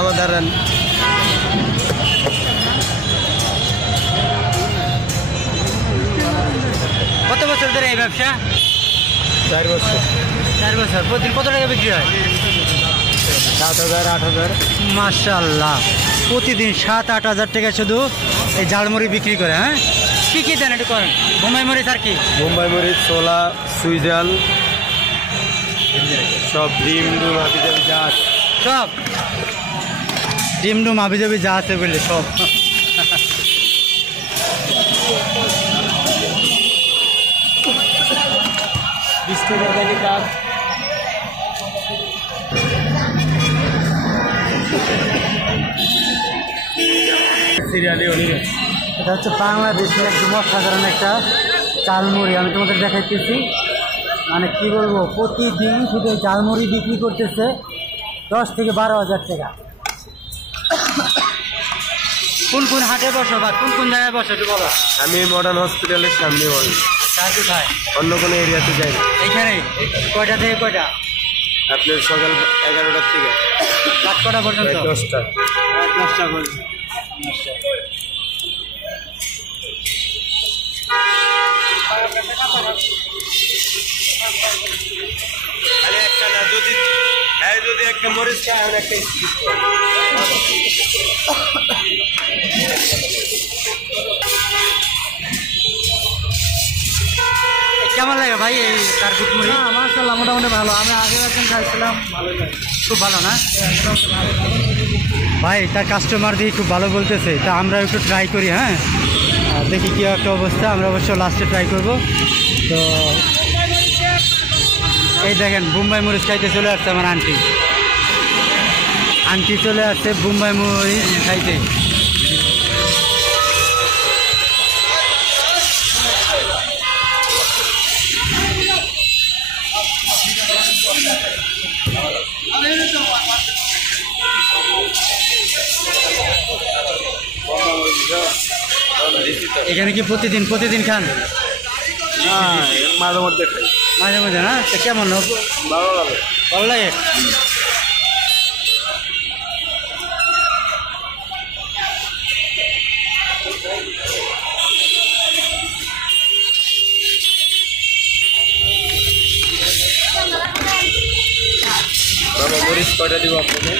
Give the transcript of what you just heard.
মামা দাঁড়ান। কত বছর ধরে এই ব্যবসা? 4 বছর। 4 বছর। প্রতিদিন কত টাকা বিক্রি হয়? 7,000 8,000। মাশাআল্লাহ, প্রতিদিন 7-8 হাজার টাকা শুধু এই ঝালমুড়ি বিক্রি করে। হ্যাঁ, কি কি দেন একটু করেন? বোম্বাই মরিচ আর কি? বোম্বাই মরিচ, ছোলা, সুইজাল, সব ডিম ডুম হাবিজাবি যা আছে সব ডিম ডুম হাবিজাবি যা আছে বললে সব। 20 টাকা থেকে কাজ। সিরিয়ালি অনেক। এটা হচ্ছে বাংলাদেশের একদম অসাধারণ একটা ঝালমুড়ি। আমি তোমাদের দেখাইতেছি, মানে কি বলবো, প্রতিদিন শুধু ঝালমুড়ি বিক্রি করতেছে 10 থেকে 12 হাজার টাকা। কোন কোন হাটে বসো বা কোন কোন জায়গায় বসো একটু বলো। আমি মডার্ন হসপিটালের সামনে বলি, কোথায়? অন্য কোনো এরিয়াতে যাই না। এইখানে কয়টা থেকে কয়টা? আপনার সকাল 11টার থেকে রাত কটা পর্যন্ত? 10টা। রাত 10টা পর্যন্ত। একটা না, যদি একটা মরিচ খায় আর একটা স্কিপ করে। কেমন লাগে ভাই এই কার্পুট মুড়ি? মাশাআল্লাহ, মোটামুটি ভালো। আমি আগে একদিন খাইছিলাম, ভালো লাগে, খুব ভালো না ভাই? তার কাস্টমার দিয়ে খুব ভালো বলতেছে, তা আমরা একটু ট্রাই করি। হ্যাঁ, দেখি কী একটা অবস্থা। আমরা অবশ্য লাস্টে ট্রাই করব। তো এই দেখেন, বোম্বাই মরিচ খাইতে চলে আসছে আমার আন্টি। আন্টি চলে আসছে বোম্বাই মরিচ খাইতে। এখানে কি প্রতিদিন খান? হ্যাঁ, মাঝে মধ্যে খাই। মাঝে মাঝে না? তো কেমন ভালো লাগে? বাবা মরিচ কয়টা দিব আপনাকে?